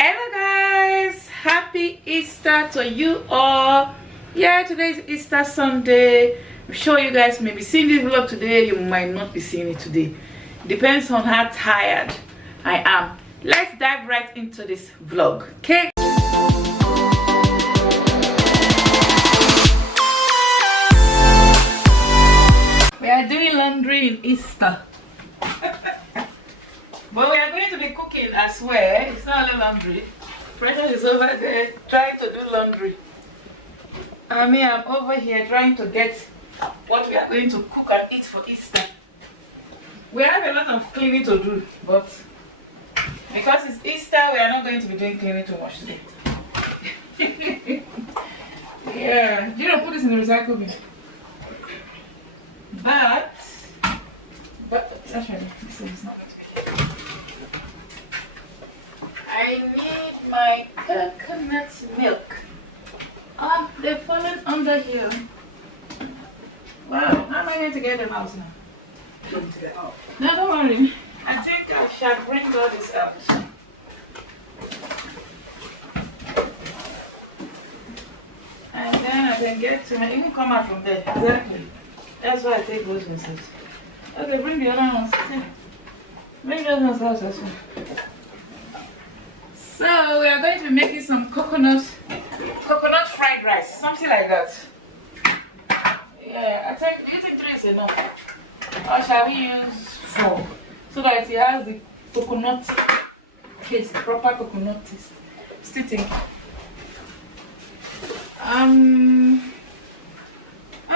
Hello guys, happy Easter to you all. Yeah, today is Easter Sunday. I'm sure you guys may be seeing this vlog today, you might not be seeing it today. Depends on how tired I am. Let's dive right into this vlog, okay? We are doing laundry in Easter. But we are going to be cooking as well. It's not only laundry. Precious is over there trying to do laundry. I'm over here trying to get what we are going to cook and eat for Easter. We have a lot of cleaning to do, but because it's Easter, we are not going to be doing cleaning too much today. Yeah, you don't put this in the recycle bin. But actually, this is not. I need my coconut milk. Oh, they've fallen under here. Wow, how am I going to get them out now? No, don't worry. I think I shall bring all this out. And then I can get to my, you can come out from there. Exactly. That's why I take those ones. Okay, bring the other ones. Bring the other ones out as well. So we are going to be making some coconut fried rice, something like that. Yeah, do you think 3 is enough? Or shall we use 4? So that it has the coconut taste, proper coconut taste. Still think.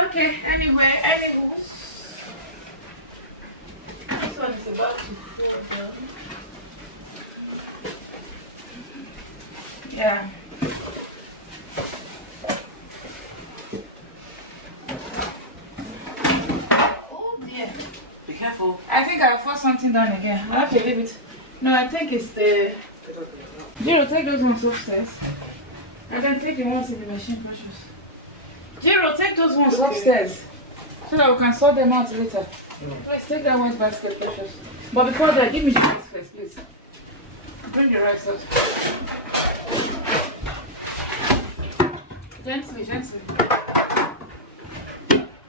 Okay, anyway. This one is about to fall down. Yeah. Oh dear. Be careful. I think I forced something down again. I'll have to leave it. No, I think it's the... Jiro, take those ones upstairs. I can take the ones in the machine, precious. Jiro, take those ones upstairs. So that we can sort them out later. Please take that one basket, precious. But before that, give me the rice first, please. Bring the rice out. Gently.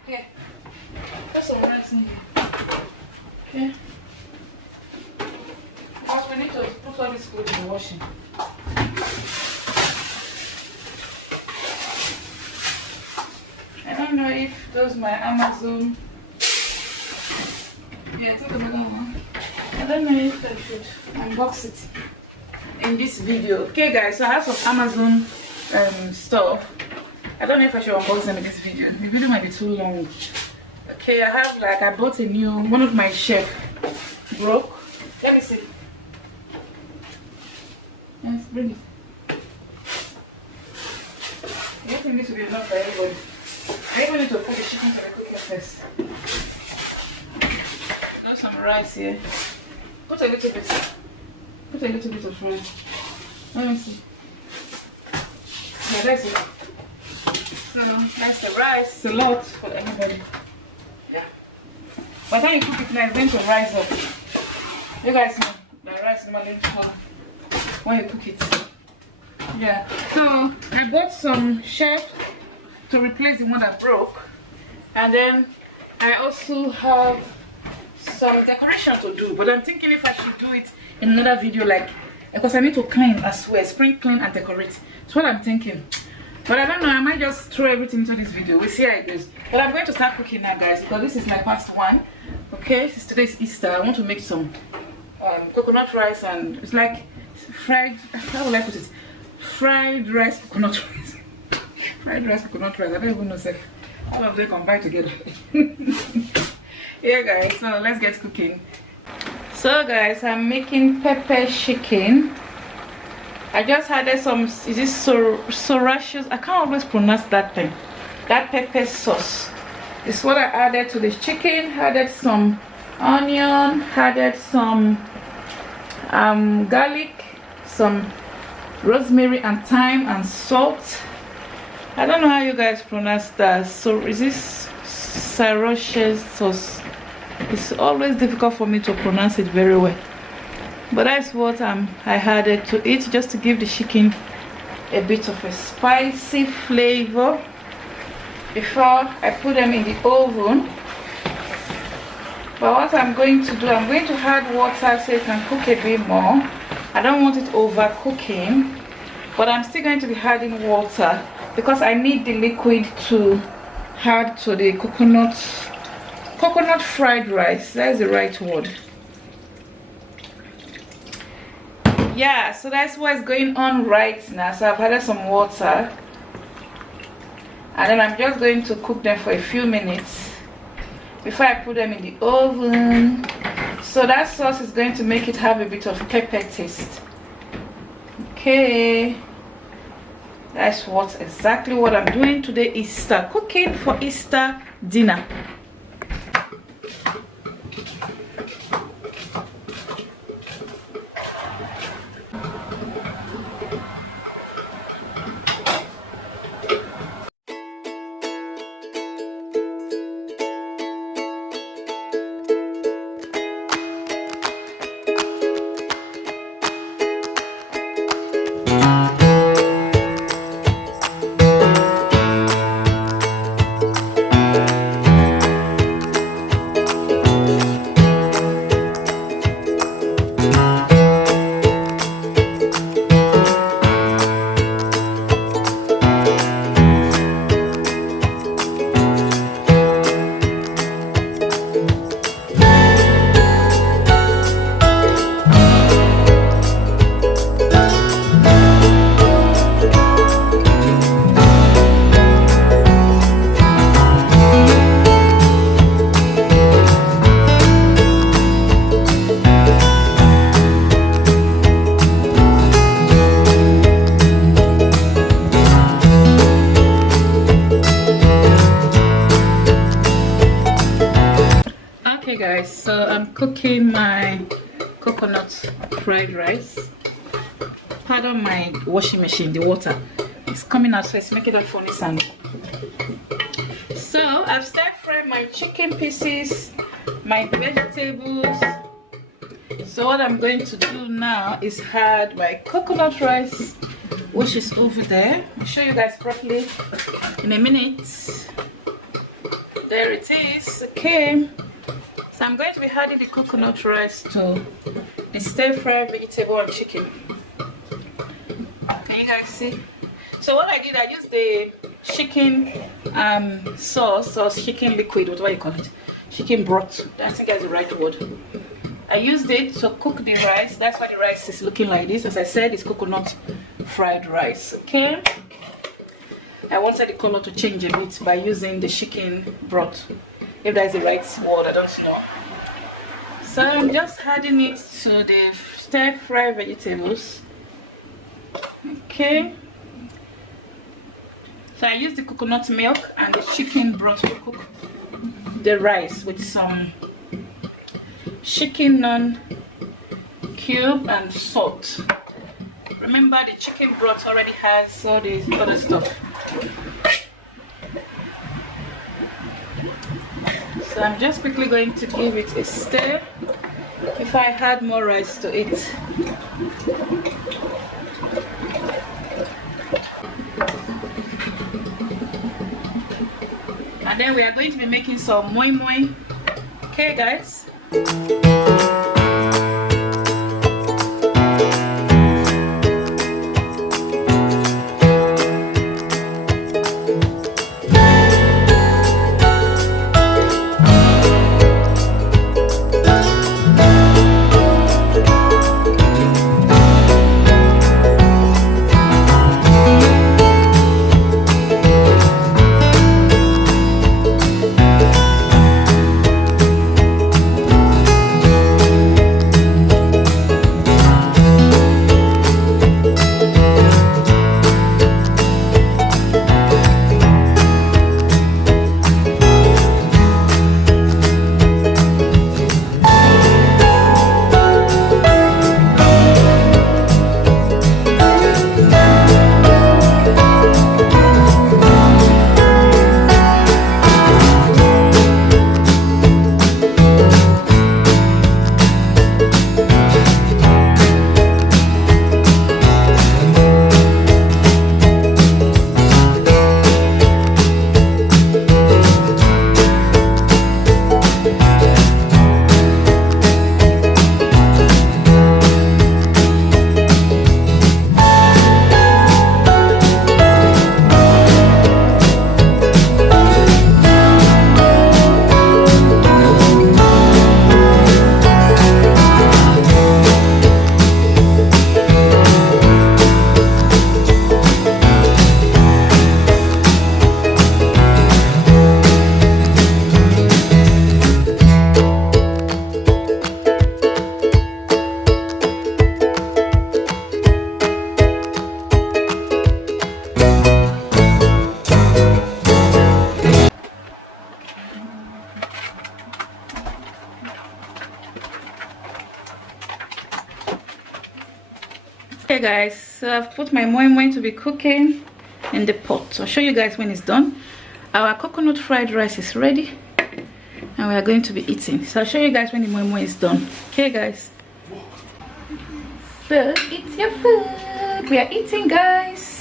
Here. Put some rice in here. Okay. Because we need to put all this clothes in the washing. I don't know if those my Amazon. Yeah, take another one. I don't know if I should unbox it in this video. Okay guys, so I have some Amazon stuff. I don't know if I should unbox them in this video. The video might be too long. Okay, I bought a new one of my chef broke. Let me see. Yes, bring it. I don't think this will be enough for everybody. I even need to put the chicken to the cooker first. Got some rice here. Put a little bit of rice. Let me see. Yeah, that's it. So that's the rice. It's a lot for anybody. Yeah. By the time you cook it now, it's going to rise up. You guys know the rice normally when you cook it. Yeah. So I bought some chef to replace the one that broke. And then I also have some decoration to do. But I'm thinking if I should do it in another video, like, because I need to clean as well, spring clean and decorate. That's what I'm thinking. But I don't know, I might just throw everything into this video. We'll see how it goes. But I'm going to start cooking now, guys, because this is my past one. Okay, since today's Easter, I want to make some coconut rice, and it's like fried, how will I put it? Fried rice, coconut rice. Fried rice, coconut rice. I don't even know, sir. All of them combine together. Yeah, guys, so let's get cooking. So, guys, I'm making pepper chicken. I just added some, is this soratius? I can't always pronounce that thing. That pepper sauce. This is what I added to this chicken. Added some onion, added some garlic, some rosemary and thyme and salt. I don't know how you guys pronounce that. So is this soratius sauce? It's always difficult for me to pronounce it very well. But that's what I added to it, just to give the chicken a bit of a spicy flavor before I put them in the oven. But what I'm going to do, I'm going to add water so it can cook a bit more. I don't want it overcooking, but I'm still going to be adding water because I need the liquid to add to the coconut fried rice. That is the right word. Yeah, so that's what's going on right now. So I've added some water, and then I'm just going to cook them for a few minutes before I put them in the oven. So that sauce is going to make it have a bit of pepper taste. Okay, that's exactly what I'm doing today. Easter cooking for Easter dinner. Guys, so I'm cooking my coconut fried rice. Pardon my washing machine, the water is coming out, so it's making that funny sound. So I've started frying my chicken pieces, my vegetables. So what I'm going to do now is add my coconut rice, which is over there. I'll show you guys properly in a minute. There it is. Okay, so I'm going to be adding the coconut rice to the stir-fry vegetable and chicken. Can you guys see? So what I did, I used the chicken sauce or chicken liquid, whatever you call it, chicken broth. I think that's the right word. I used it to cook the rice. That's why the rice is looking like this. As I said, it's coconut fried rice. Okay, I wanted the color to change a bit by using the chicken broth. If that's the right word, I don't know. So I'm just adding it to the stir-fry vegetables. Okay. So I use the coconut milk and the chicken broth to cook the rice with some chicken non-cube and salt. Remember, the chicken broth already has all this other stuff. So I'm just quickly going to give it a stir if I add more rice to it. And then we are going to be making some moi moi. Okay, guys. guys, so I've put my moi moi to be cooking in the pot. So I'll show you guys when it's done. Our coconut fried rice is ready and we are going to be eating. So I'll show you guys when the moi moi is done. Okay guys, so it's your food. We are eating, guys.